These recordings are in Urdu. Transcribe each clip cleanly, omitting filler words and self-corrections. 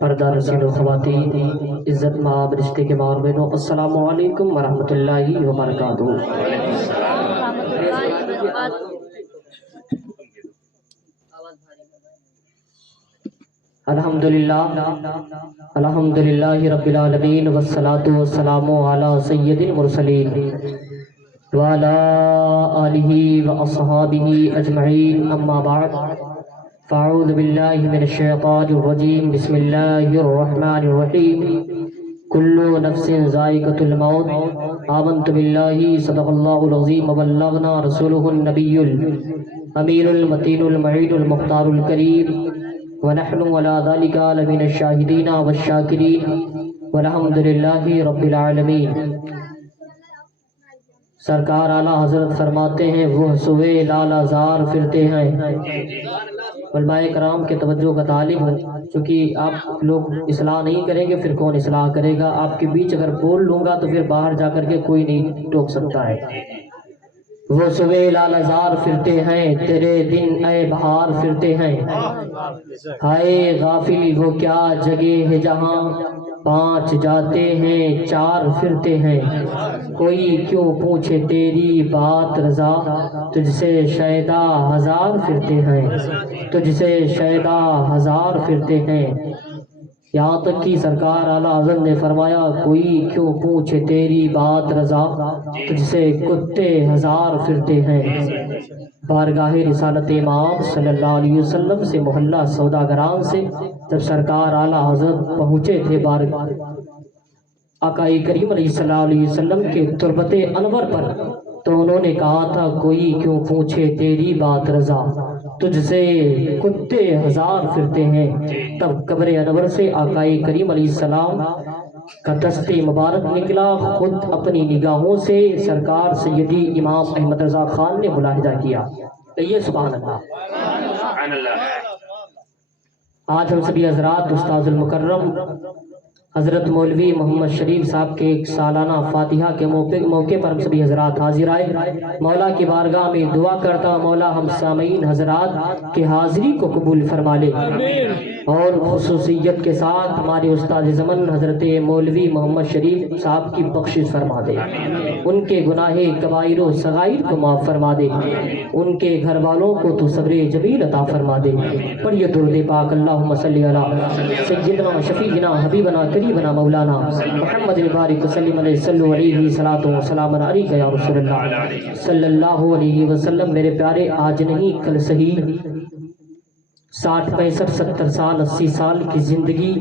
پردہ رسید و خواتین، عزت مآب رشتے کے مابینوں، السلام علیکم ورحمۃ اللہ وبرکاتہ۔ الحمدللہ رب العالمین والصلاة والسلام علی سید المرسلین وعلی آلہ واصحابہ اجمعین، اما بعد فاعوذ باللہ من الشیطان الرجیم، بسم اللہ الرحمن الرحیم، کل نفس ذائقۃ الموت، آمنت باللہ صدق اللہ العظیم وبلغنا رسولہ النبی الامین المتین المعین المختار الکریم، ونحن علی ذلک لمن الشاہدین والشاکرین والحمد للہ رب العالمین۔ سرکار اعلیٰ حضرت فرماتے ہیں وہ سوئے لالہ زار پھرتے ہیں۔ علماء کرام کے توجہ کا طالب ہوں، چونکہ آپ لوگ اصلاح نہیں کریں گے پھر کون اصلاح کرے گا؟ آپ کے بیچ اگر بول لوں گا تو پھر باہر جا کر کے کوئی نہیں ٹوک سکتا ہے۔ وہ صبح لالہ زار پھرتے ہیں، تیرے دن اے بہار پھرتے ہیں، ہائے غافل وہ کیا جگہ ہے جہاں پانچ جاتے ہیں چار پھرتے ہیں، کوئی کیوں پوچھے تیری بات رضا، تجھ سے شیدا ہزار پھرتے ہیں، تجھ سے شیدا ہزار پھرتے ہیں۔ یہاں تک کہ سرکار اعلیٰ حضرت نے فرمایا کوئی کیوں پوچھے تیری بات رضا، تجھ سے کتے ہزار پھرتے ہیں۔ بارگاہ رسالت امام صلی اللہ علیہ وسلم سے محلہ سوداگران سے جب سرکار اعلیٰ حضرت پہنچے تھے آقا کریم علیہ صلی اللہ علیہ وسلم کے تربت انور پر، تو انہوں نے کہا تھا کوئی کیوں پوچھے تیری بات رضا، تجھ سے کتے ہزار پھرتے ہیں۔ تب قبر انور سے آقا کریم علیہ السلام کا دست مبارک نکلا، خود اپنی نگاہوں سے سرکار سیدی امام احمد رضا خان نے ملاحظہ کیا۔ کہیے سبحان اللہ۔ آج ہم سبھی حضرات استاذ المکرم حضرت مولوی محمد شریف صاحب کے ایک سالانہ فاتحہ کے موقع پر ہم سبھی حضرات حاضر آئے۔ مولا کی بارگاہ میں دعا کرتا ہوں مولا ہم سامعین حضرات کی حاضری کو قبول فرما لے، اور خصوصیت کے ساتھ ہمارے استاد زمن حضرت مولوی محمد شریف صاحب کی بخشش فرما دے، ان کے گناہ کبائر و صغائر کو معاف فرما دے، ان کے گھر والوں کو تو صبر جمیل عطا فرما دے۔ پڑھیے درود پاک، اللہم صلی علی سیدنا شفیعنا حبیبنا قریبنا مولانا محمد بارک وسلم علیہ صلی علیہ صلاۃ و سلام علیک یا رسول اللہ صلی اللہ علیہ وسلم۔ میرے پیارے، آج نہیں کل صحیح 60 65 70 سال 80 سال کی زندگی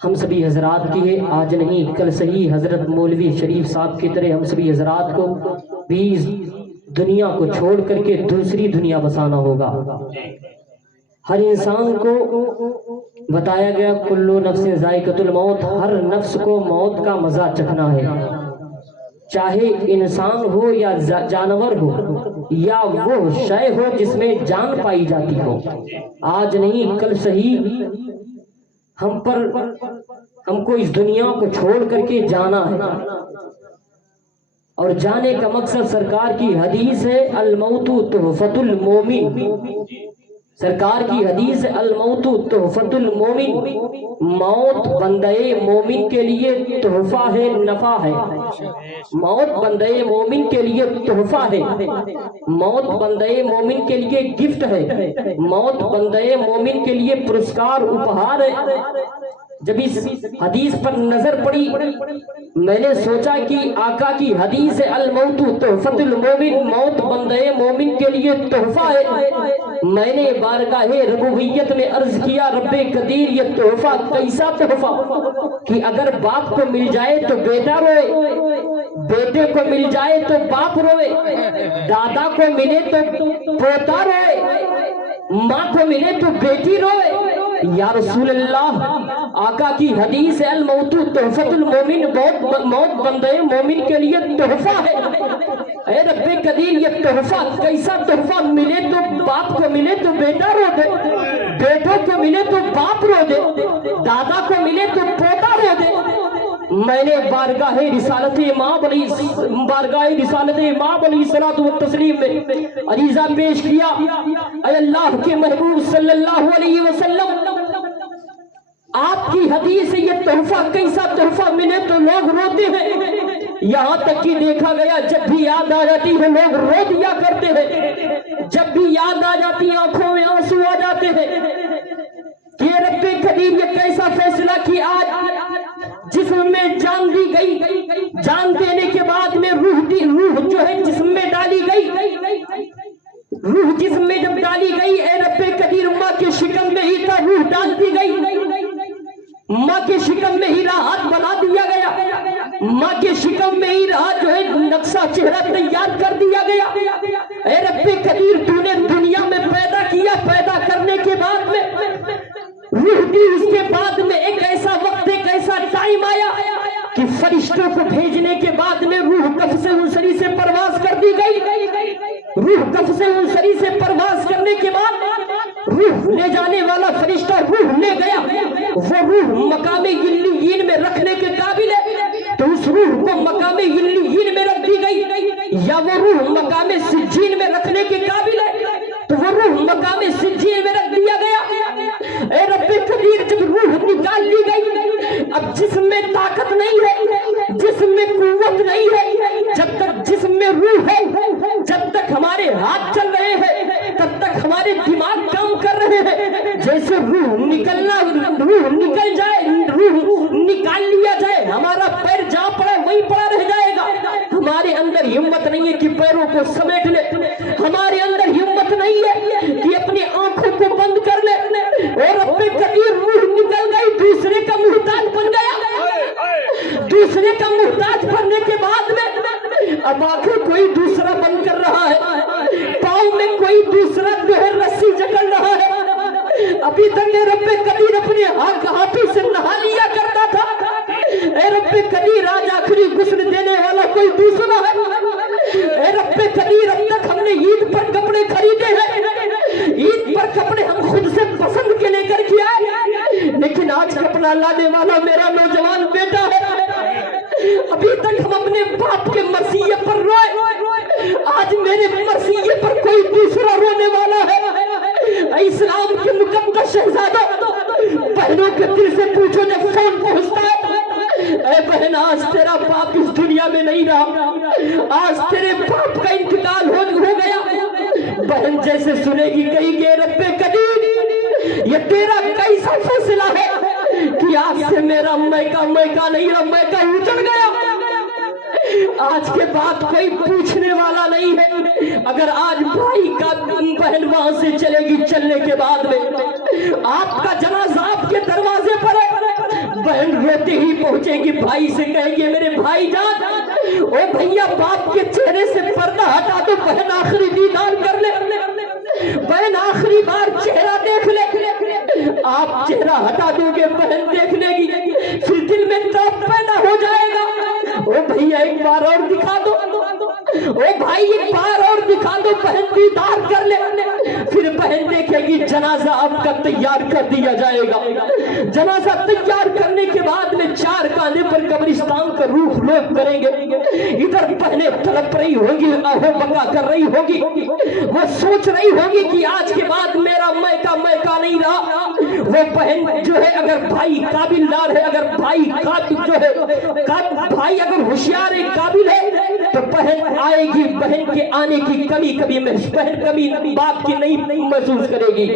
ہم سبھی حضرات کی ہے، آج نہیں کل صحیح حضرت مولوی شریف صاحب کی طرح ہم سبھی حضرات کو بھی دنیا کو چھوڑ کر کے دوسری دنیا بسانا ہوگا۔ ہر انسان کو بتایا گیا کلو نفس ذائقۃ الموت، ہر نفس کو موت کا مزہ چکھنا ہے، چاہے انسان ہو یا جانور ہو یا وہ شے ہو جس میں جان پائی جاتی ہو۔ آج نہیں کل صحیح ہم کو اس دنیا کو چھوڑ کر کے جانا ہے، اور جانے کا مقصد سرکار کی حدیث ہے الموت تحفۃ المومن، سرکار کی حدیث الموت تحفۃ المومن، موت بندے مومن کے لیے تحفہ ہے، نفع ہے۔ موت بندے مومن کے لیے تحفہ ہے، موت بندے مومن کے لیے گفٹ ہے، موت بندے مومن کے لیے پرسکار اپہار ہے۔ جب اس حدیث پر نظر پڑی میں نے سوچا کہ آقا کی حدیث الموت تحفۃ المومن، موت بندے مومن کے لیے تحفہ ہے۔ میں نے بارگاہ ربوبیت میں عرض کیا رب قدیر یہ تحفہ کیسا تحفہ کہ اگر باپ کو مل جائے تو بیٹا روئے، بیٹے کو مل جائے تو باپ روئے، دادا کو ملے تو پوتا روئے، ماں کو ملے تو بیٹی روئے۔ یا رسول اللہ، آقا کی حدیث ہے الموت تحفۃ المومن، موت بندے مومن کے لیے تحفہ ہے۔ اے رب قدیر یہ تحفہ کیسا تحفہ، ملے تو باپ کو ملے تو بیٹا رو دے، بیٹوں کو ملے تو باپ رو دے، دادا کو ملے تو پوتا رو دے، میں نے بارگاہ رسالت امام علیہ الصلوۃ والتسلیم میں عریضہ پیش کیا، اے اللہ کے محبوب صلی اللہ علیہ وسلم، آپ کی حدیث سے یہ تحفہ کیسا تحفہ ملے تو لوگ روتے ہیں، یہاں تک کہ دیکھا گیا جب بھی یاد آ جاتی ہے لوگ رو دیا کرتے ہیں، جب بھی یاد آ جاتی آنکھوں میں آنسو آ جاتے ہیں کہ رب قدیر یہ کیسا فیصلہ کہ آج جسم میں جان دی گئی، جان دینے کے بعد میں روح جو ہے جسم میں ڈالی گئی، روح جسم میں جب ڈالی گئی، اے رب قدیر ماں کے شکم میں ہی تھا روح ڈال دی گئی، ماں کے شکم میں ہی راحت بنا دیا گیا، ماں کے شکم میں ہی راحت جو ہے نقشہ چہرہ تیار کر دیا گیا، اے رب قدیر تو نے دنیا میں پیدا کیا، پیدا کرنے کے بعد میں روح دی، اس کے بعد میں ایک ایسا وقت ایک ایسا ٹائم آیا کہ فرشتوں کو بھیجنے کے بعد میں روح کف سے انسری سے پرواز کر دی گئی، روح کف سے انسری سے پرواز کرنے کے بعد روح لے جانے والا فرشتہ روح لے گیا، وہ روح مقام علیین میں رکھنے کے قابل ہے تو اس روح کو مقام علیین میں رکھ دی گئی، یا وہ روح مقام سجین میں رکھنے کے قابل ہے تو وہ روح مقام سجین میں رکھ دیا گیا۔ اے رب قدیر جب روح نکال لی گئی، اب جسم میں طاقت نہیں ہے، جسم میں قوت نہیں ہے، جب تک جسم میں روح ہے، جب تک ہمارے ہاتھ چل رہے ہیں، تب تک ہمارے دماغ کام کر رہے ہیں، جیسے روح نکل جائے، روح نکال لیا جائے، ہمارا پیر جہاں پڑا وہیں پڑا رہ جائے گا، ہمارے اندر ہمت نہیں ہے کہ پیروں کو سمیٹ لے، ہمارے اندر ہمت نہیں ہے کہ اپنی آنکھوں کو بند کر لے، اور رب قدیر روح نکل گئی، دوسرے کا محتاج بن گیا، دوسرے کا محتاج بننے کے بعد میں اب آنکھیں کوئی دوسرا بند کر رہا ہے، پاؤں میں کوئی دوسرا جو ہے رسی جکڑ رہا ہے، ابھی تک رب قدیر اپنے ہاتھوں سے نہا لیا کرتا تھا، اے رب قدیر آج آخری غسل دینے والا کوئی دوسرا ہے، اے رب قدیر اب تک ہم نے عید پر کپڑے خریدے ہیں، عید پر کپڑے ہم خود سے پسند کے لے کر کے آئے، لیکن آج کپڑا لانے والا میرا نوجوان بیٹا ہے، ابھی تک ہم اپنے باپ کے مرثیے پر روئے، آج میرے مرثیے پر کوئی دوسرا رونے والا ہے۔ اسلام کے مقدس شہزادوں، بہنوں کے دل سے پوچھو جب فون پہنچتا ہے، اے بہن آج تیرا باپ اس دنیا میں نہیں رہا، آج تیرے باپ کا انتقال ہو گیا، بہن جیسے سنے گی کہیں گے رب قدیر یہ تیرا کیسا فیصلہ ہے کہ آج سے میرا میکا نہیں رہا، میکا اجڑ گیا، آج کے بعد کوئی پوچھنے والا نہیں ہے، اگر آج بھائی کا بہن وہاں سے چلے گی، چلنے کے بعد میں آپ کا جنازہ آپ کے دروازے پر ہے، بہن روتے ہی پہنچے گی، بھائی سے کہے گی میرے بھائی جان او بھیا باپ کے چہرے سے پردہ ہٹا دو، بہن آخری دیدار کر لے، بہن آخری بار چہرہ دیکھ لے، آپ چہرہ ہٹا دو گے بہن دیکھ لے گی، پھر دل میں تڑپ پیدا ہو جائے گا، او بھیا ایک بار اور دکھا دو، او بھائی ایک بار اور دکھا دو، بہن دیدار کر لے، پھر بہن دیکھے گی جنازہ آپ کا تیار کر دیا جائے گا، جنازہ تیار کرنے کے بعد میں 4 کاندھے پر قبرستان کا روح لوگ کریں گے، ادھر بہنیں تڑپ رہی ہوگی، آہو بکا کر رہی ہوگی، وہ سوچ رہی ہوگی کہ آج کے بعد میرا میکا نہیں رہا، وہ بہن جو ہے اگر بھائی قابل دار ہے، اگر بھائی قابل جو ہے بھائی اگر ہوشیار ہے قابل ہے تو بہن آئے گی، بہن کے آنے کی بہن کبھی باپ کی نہیں محسوس کرے گی،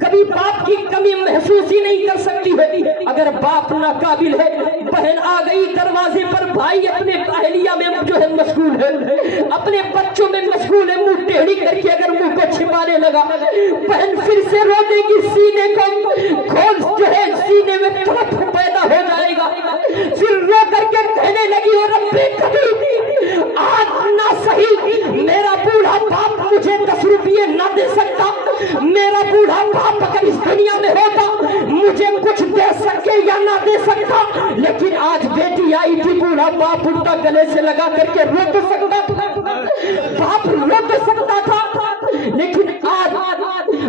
کبھی باپ کی کمی محسوس ہی نہیں کر سکتی ہے، اگر باپ ناقابل ہے بہن آ گئی دروازے پر، بھائی اپنے اہلیہ میں جو ہے مشغول ہے، اپنے بچوں میں مشغول ہے، منہ ٹیڑھی کر کے اگر منہ کو چھپانے لگا، بہن پھر سے رو دے گی، سینے کو کھول جو ہے سینے میں تڑپ پیدا ہو جائے گا، پھر رو کر کے کہنے لگی اور رب قدیر آج نہ صحیح میرا بوڑھا باپ مجھے 10 روپیے نہ دے سکتا، میرا بوڑھا باپ اگر اس دنیا میں ہوتا مجھے کچھ دے سکے یا نہ دے سکتا، لیکن آج بیٹی آئی تھی، بوڑھا باپ الٹا گلے سے لگا کر کے رو تو سکتا تھا، باپ رو تو سکتا تھا، لیکن آج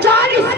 40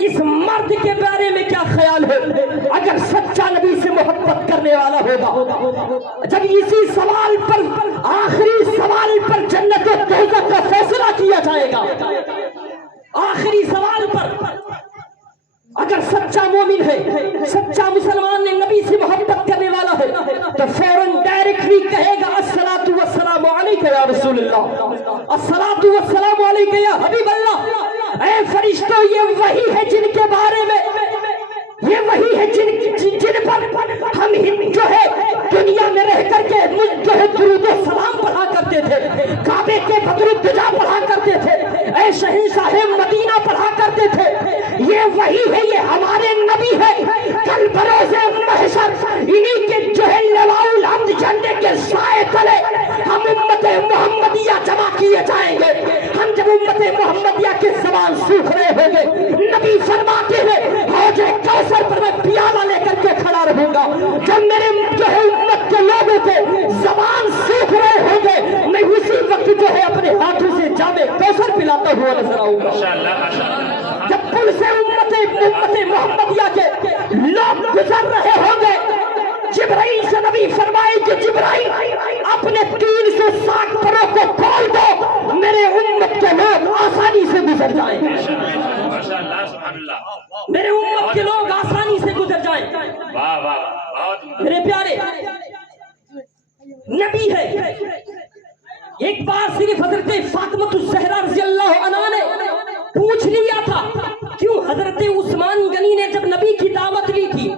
اس مرد کے بارے میں کیا خیال ہے اگر سچا نبی سے محبت کرنے والا ہوگا؟ جب اسی سوال پر، آخری سوال پر جنت و دوزخ کا فیصلہ کیا جائے گا، آخری سوال پر اگر سچا مومن ہے، سچا مسلمان نے نبی سے محبت کرنے والا ہے تو فوراً ڈائریکٹلی کہے گا الصلاۃ والسلام علیک یا رسول اللہ، الصلاۃ والسلام علیک یا حبیب اللہ۔ اے فرشتوں، یہ وہی ہے جن کے بارے میں، یہ وہی ہے جن پر ہم جو ہے دنیا میں رہ کر کے جو ہے درود و سلام پڑھا کرتے تھے، کعبے کے بدر الدجا پڑھا کرتے تھے، اے شہنشاہ مدینہ پڑھا کرتے تھے۔ یہ وہی ہے، یہ ہمارے نبی ہے۔ کل بروز محشر انہی کے جو ہے لواء الحمد جھنڈے کے سائے تلے ہم امت محمدیہ جمع کیے جائیں گے۔ ہم جب امت محمدیہ کے زبان سوکھ رہے ہوں گے، نبی فرماتے ہیں حوض کوثر پر میں پیالہ لے کر کے کھڑا رہوں گا۔ جب میرے جو ہے امت کے لوگوں کے زبان سوکھ رہے ہوں گے، میں اسی وقت جو ہے اپنے ہاتھوں سے جام کوثر پلاتا ہوا نظر آؤں گا۔ جب پل سے امت محمدیہ کے لوگ گزر رہے ہوں گے، جبرائیل سے نبی فرمائے کہ جبرائیل اپنے 360 پروں کو کھول دو، میرے امت کے لوگ آسانی سے گزر جائیں، میرے امت کے لوگ آسانی سے گزر جائیں۔ میرے پیارے نبی ہے۔ ایک بار صرف حضرت فاطمہ الزہرا رضی اللہ عنہا نے پوچھ لیا تھا، کیوں حضرت عثمان غنی نے جب نبی کی دعوت لی تھی،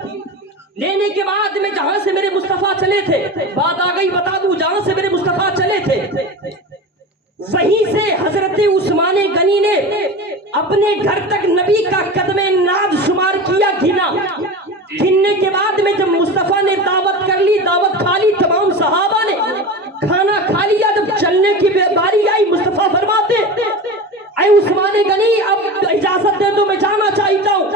لینے کے بعد میں جہاں سے میرے مصطفیٰ چلے تھے، بات آ گئی بتا دوں، جہاں سے میرے مصطفیٰ چلے تھے وہیں سے حضرت عثمان غنی نے اپنے گھر تک نبی کا قدم ناز شمار کیا، گننے کے بعد میں جب مصطفیٰ نے دعوت کر لی، دعوت کھا لی، تمام صحابہ نے کھانا کھا لیا، جب چلنے کی باری آئی مصطفیٰ فرماتے اے عثمان غنی اب اجازت دے دو میں جانا چاہتا ہوں۔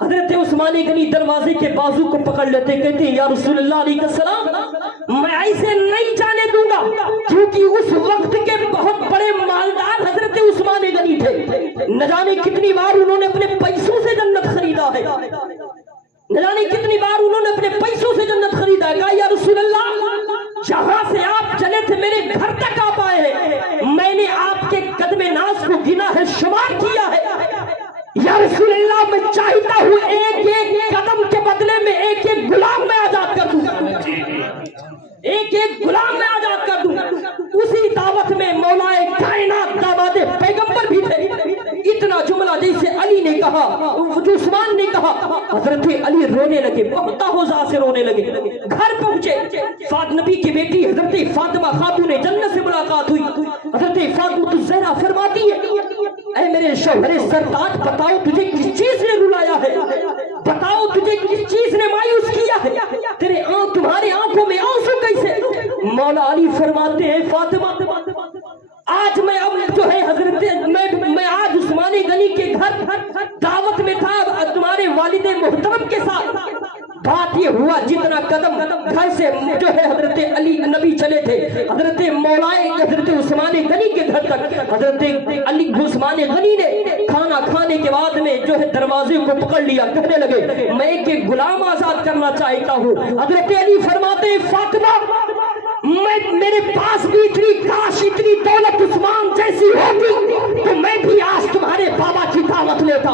حضرت عثمان غنی دروازے کے بازو کو پکڑ لیتے، کہتے ہیں یا رسول اللہ علیہ السلام میں ایسے نہیں جانے دوں گا، کیونکہ اس وقت کے بہت بڑے مالدار حضرت عثمان غنی تھے، نہ جانے کتنی بار انہوں نے اپنے پیسوں سے جنت خریدا ہے، نہ جانے کتنی بار انہوں نے اپنے پیسوں سے جنت خریدا ہے۔ کہا یا رسول اللہ جہاں سے آپ چلے تھے میرے گھر تک آپ آئے ہیں، میں نے آپ کے قدم ناز کو گنا ہے، شمار کیا ہے، یا رسول اللہ میں چاہتا ہوں ایک ایک قدم کے بدلے میں ایک ایک غلام میں آزاد کر دوں، ایک ایک غلام میں آزاد کر دوں۔ اسی دعوت میں مولا کائنات داماد پیغمبر بھی تھے، اتنا جملہ جیسے علی نے کہا، عثمان نے کہا، حضرت علی رونے لگے، بہت ہوزا سے رونے لگے، گھر پہنچے، نبی کی بیٹی حضرت فاطمہ خاتون جنت سے ملاقات ہوئی، حضرت فاطمہ الزہرا فرماتی ہے اے میرے شوہر سردار بتاؤ تجھے کس چیز نے رلایا ہے، بتاؤ تجھے کس چیز نے مایوس کیا ہے، تیرے تمہارے آنکھوں میں آنسو کیسے؟ مولا علی فرماتے ہیں فاطمہ آج میں اب جو ہے حضرت میں آج عثمان غنی کے گھر دعوت میں تھا تمہارے والد محترم کے ساتھ، بات یہ ہوا جتنا قدم گھر سے جو ہے حضرت علی نبی چلے تھے حضرت مولائے حضرت عثمان غنی کے گھر تک، حضرت علی عثمان غنی نے کھانا کھانے کے بعد میں جو ہے دروازے کو پکڑ لیا، کہنے لگے میں ایک ایک غلام آزاد کرنا چاہتا ہوں۔ حضرت علی فرماتے ہیں فاطمہ میرے پاس بھی اتنی دولت عثمان جیسی ہوتی تو میں بھی آج تمہارے بابا کی دعوت لیتا،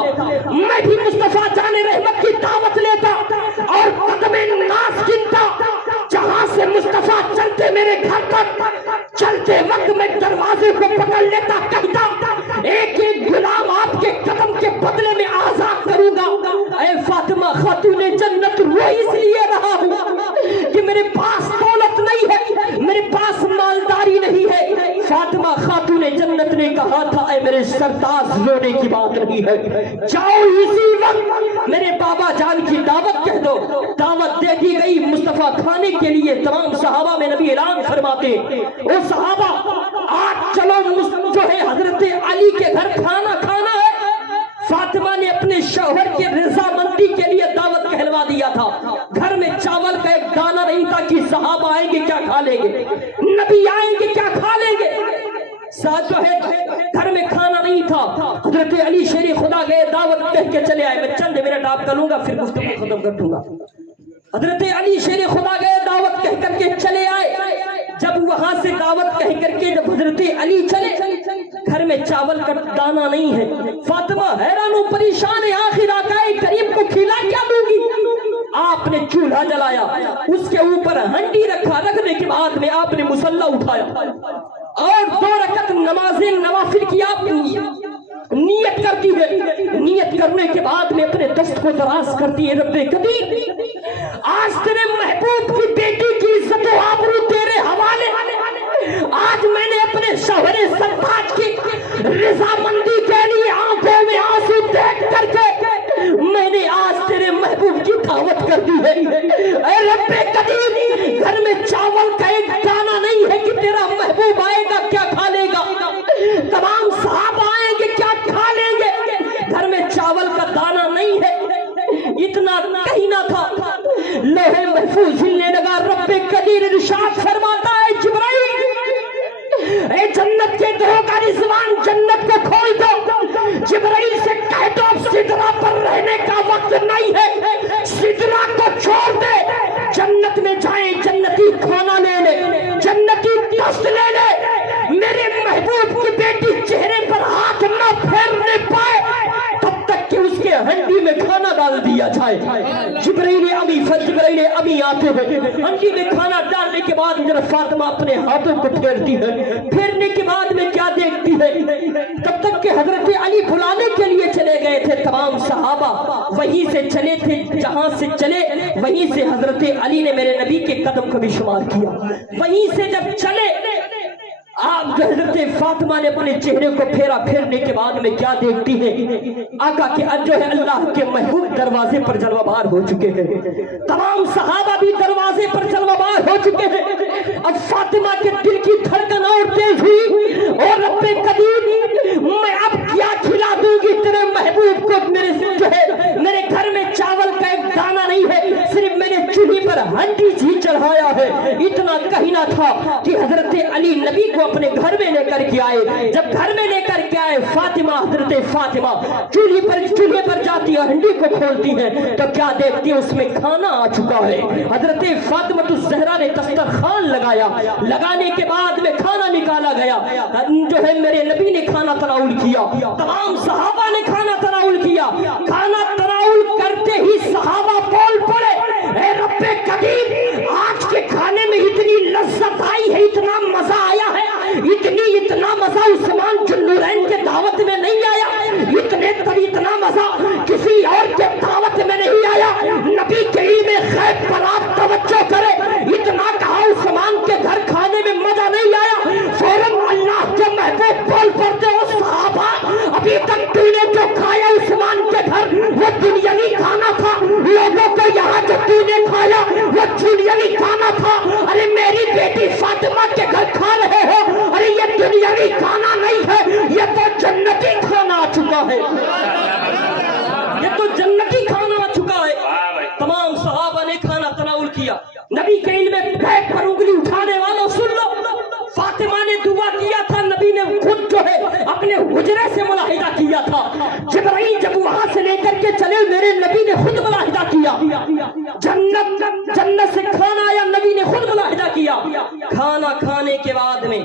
میں بھی مصطفیٰ جان رحمت کی دعوت لیتا اور قدم ناز گنتا، جہاں سے مصطفیٰ چلتے میرے گھر تک، چلتے وقت میں دروازے کو پکڑ لیتا، کہتا ایک ایک غلام آپ کے قدم کے بدلے میں آزاد کروں گا۔ اے فاطمہ خاتون جنت وہ اس لیے رہا ہوں کہ میرے پاس دولت نہیں ہے، میرے پاس مالداری نہیں ہے۔ فاطمہ خاتون جنت نے کہا تھا اے میرے سردار رونے کی بات نہیں ہے، جاؤ اسی وقت میرے بابا جان کی دعوت کہہ دو۔ دعوت دے دی گئی مصطفیٰ کھانے کے لیے، تمام صحابہ میں نبی اعلان فرماتے او صحابہ آج چلو جو ہے حضرت علی کے گھر کھانا کھانا ہے۔ فاطمہ نے اپنے شوہر کے رضامندی کے لیے دعوت کہلوا دیا تھا، گھر میں چاول کا ایک دانہ نہیں تھا کہ صحابہ آئیں گے کیا کھا لیں گے، نبی آئیں گے کیا کھا لیں گے، ساتھ جو ہے گھر میں کھانا نہیں تھا۔ حضرت علی شیر خدا گئے دعوت کہہ کے چلے آئے. میں چند منٹ آپ کا لوں گا پھر گفتگو ختم کر دوں گا. حضرت علی شیر خدا گئے دعوت کہہ کر کے چلے آئے. جب وہاں سے دعوت کہہ کر کے جب حضرت علی چلے, گھر میں چاول کا دانہ نہیں ہے. فاطمہ حیران و پریشان ہے, آخر آقا کریم کو کھلا کیا دوں گی. آپ نے چولہا جلایا, اس کے اوپر ہنڈی رکھا, رکھنے کے بعد میں آپ نے مصلی اٹھایا اور 2 رکعت نماز نوافل کی آپ نیت کرتی ہے. نیت کرنے کے بعد میں اپنے دست کو دراز کرتی ہے, رب قدیر آج تیرے محبوب کی بیٹی کی عزت و آبرو تیرے حوالے. آج میں نے اپنے شوہر سرتاج کی رضامندی کے لیے آنکھوں میں آنسو دیکھ کر کے میں نے آج تیرے محبوب کی دعوت کر دی ہے. اے رب قدیر گھر میں چاول کا ایک دانہ نہیں ہے کہ تیرا محبوب آئے گا کیا کھا لے گا, تمام صحابہ آئیں گے کیا کھا لیں گے. گھر میں چاول کا دانہ نہیں ہے. اتنا کہیں نہ تھا, لوح محفوظ ہلنے لگا. رب قدیر ارشاد فرماتا ہے جبرائیل اے جنت کے دروں کا رضوان جنت کو کھول دو. جبرائیل سے کہہ دو اب سدرا پر رہنے کا وقت نہیں ہے, سدرا کو چھوڑ دے, جنت میں جائیں, جنتی کھانا لے لے, جنتی دست لے لے. میرے محبوب کی بیٹی چہرے پر ہاتھ نہ پھیرنے پائے تب تک کہ اس کے ہنڈی میں کھانا ڈال دیا جائے. جبرائیل امی آتے ہیں, ہنڈی میں کھانا ڈالنے کے بعد جب فاطمہ اپنے ہاتھوں کو پھیرتی ہے, پھیرنے کے بعد میں کیا دیکھتی ہے, تب تک کہ حضرت علی بلانے کے لیے چلے گئے تھے. تمام صحابہ وہیں سے چلے تھے, جہاں سے چلے وہیں سے حضرت علی نے میرے نبی کے قدم کو بھی شمار کیا. وہیں سے جب چلے آپ حضرت فاطمہ نے اپنے چہرے کو پھیرا, پھیرنے کے بعد میں کیا دیکھتی ہے, آقا کے جو ہے اللہ کے محبوب دروازے پر جلوہ بار ہو چکے ہیں. تمام صحابہ بھی دروازے پر جلوہ بار ہو چکے ہیں. اب فاطمہ کے دل کی دھڑکن اور تیز ہوئی, اور رب قدیر میں اب کیا کھلا دوں گی تیرے محبوب کو. میرے جو ہے میرے گھر میں چاول کا ایک دانہ نہیں ہے, صرف میں نے چولہے پر ہنڈی ہی چڑھایا ہے. اتنا کہنا تھا کہ حضرت علی نبی کو اپنے گھر میں لے کر کے آئے. جب گھر میں لے کر کے آئے, فاطمہ حضرت فاطمہ چولہے پر جاتی ہے, ہنڈی کو کھولتی ہے تو کیا دیکھتی ہے, اس میں کھانا آ چکا ہے. حضرت فاطمہ الزہرا نے دسترخوان لگایا, لگانے کے بعد میں کھانا نکالا گیا. جو ہے میرے نبی نے کھانا تناول کیا, تمام صحابہ نے کھانا تناول کیا. کھانا تناول کرتے ہی صحابہ بول پڑے, اے رب قدیر آج کے کھانے میں اتنی لذت آئی ہے, اتنا مزہ آیا ہے, اتنا مزہ عثمان ذوالنورین کے دعوت میں نہیں آیا, اتنا مزہ کسی اور کے دعوت میں نہیں آیا. نبی کے علم غیب پر آپ توجہ کرے, اتنا کہا عثمان کے گھر کھانے میں مزہ نہیں آیا. فوراً اللہ کے محبوب بول پڑتے, ہو صحابہ ابھی تک تو نے جو کھایا عثمان کے گھر وہ دنیاوی کھانا تھا, لوگوں کو یہاں جو تو نے کھایا وہ دنیاوی کھانا تھا. ارے میری بیٹی فاطمہ کے گھر کھا رہے ہو, ارے یہ دنیاوی کھانا نہیں ہے, یہ تو جنتی کھانا آ چکا ہے, یہ تو جنتی کھانا آ چکا ہے. تمام صحابہ نے کھانا تناول کیا. نبی کے علم پیٹ پر انگلی اٹھانے والوں سن لو, فاطمہ نے دعا کیا تھا, نبی نے خود جو ہے اپنے حجرے سے ملاحظہ کیا تھا. جبرائیل جب وہاں سے لے کر کے چلے, میرے نبی نے خود ملاحظہ کیا. جنت سے کھانا آیا, نبی نے خود ملاحظہ کیا. کھانا کھانے کے بعد میں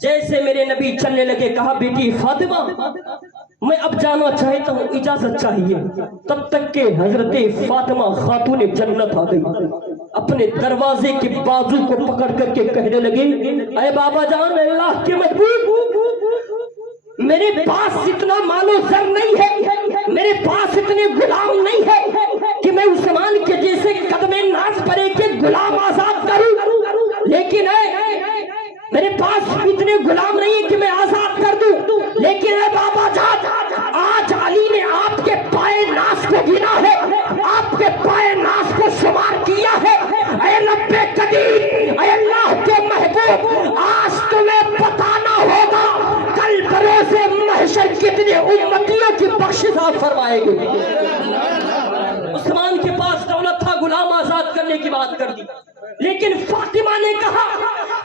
جیسے میرے نبی چلنے لگے, کہا بیٹی فاطمہ میں اب جانا چاہتا ہوں, اجازت چاہیے. تب تک کہ حضرت فاطمہ خاتون جنت آ گئی, اپنے دروازے کے بازو کو پکڑ کر کے کہنے لگے, اے بابا جان اللہ کے محبوب, میرے پاس اتنا مال و زر نہیں ہے, میرے پاس اتنے غلام نہیں ہے کہ میں عثمان کے جیسے قدم ناز پر ایک غلام آزاد کروں, لیکن میرے پاس اتنے غلام نہیں ہے کہ میں آزاد کر دوں. لیکن اے بابا جان آج علی نے آپ کے پائے ناز کو گنا ہے, آپ کے پائے ناز کو شمار کیا ہے. اے رب قدیر, اے اللہ کے محبوب, آج تمہیں بتانا ہوگا کل بروز محشر کتنے امتیوں کی بخشش آپ فرمائے گے. عثمان کے پاس دولت تھا, غلام آزاد کرنے کی بات کر دی, لیکن فاطمہ نے کہا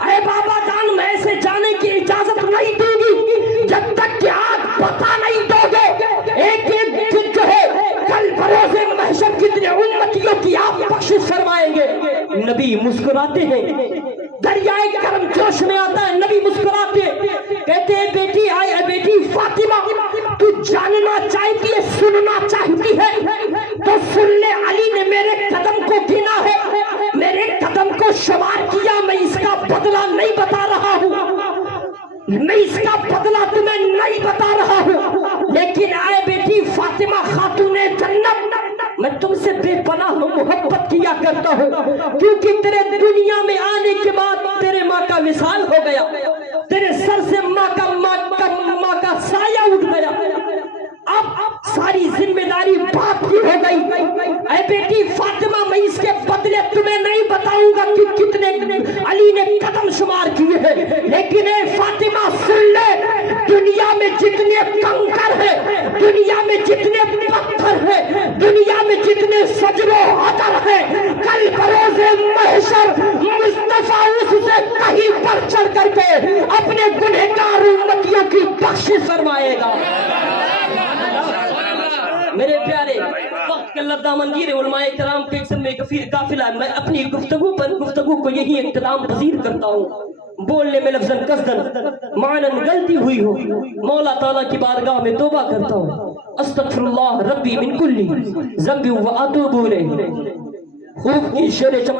اے بابا جان میں ایسے جانے کی اجازت نہیں دوں گی جب تک کہ آپ بتا نہیں دو نبی مسکراتے ہیں، دریائے کرم جوش میں آتا ہے، نبی مسکراتے کہتے ہیں بیٹی آئے بیٹی فاطمہ تو جاننا چاہتی ہے سننا چاہتی ہے تو سن لے، علی نے میرے قدم کو گنا ہے، میرے قدم کو شمار کیا، میں اس کا بدلہ نہیں بتا رہا ہوں، میں اس کا بدلہ تمہیں نہیں بتا رہا ہوں، لیکن آئے بیٹی فاطمہ خاتون جنت میں تم سے بے پناہ محبت کیا کرتا ہوں، کیونکہ تیرے دنیا میں آنے کے بعد تیرے ماں کا وصال ہو گیا، تیرے سر سے ماں کا سایہ اٹھ گیا، اب ساری ذمہ داری باپ کی ہو گئی، اے بیٹی فاطمہ میں اس کے بدلے تمہیں نہیں بتاؤں گا کہ کتنے علی نے قدم شمار کیے ہیں، لیکن اے فاطمہ سن لے، دنیا میں جتنے کنکر ہیں، دنیا میں جتنے پتھر ہیں، دنیا میں جتنے سجر و حجر ہیں، کل بروز محشر مصطفیٰ اس سے کہیں پر چڑھ کر کے اپنے گنہگار امتیوں کی بخشش فرمائے گا۔ میرے پیارے وقت کے لدامنگیر علماء کرام کے قسم میں قافلہ ہے، میں اپنی گفتگو کو یہی اختتام پذیر کرتا ہوں، بولنے میں لفظاً قصداً معناً غلطی ہوئی ہو مولا تعالیٰ کی بارگاہ میں توبہ کرتا ہوں، استغفر اللہ ربی من کل ذنب و اتوب الیہ۔ خوب کی شعر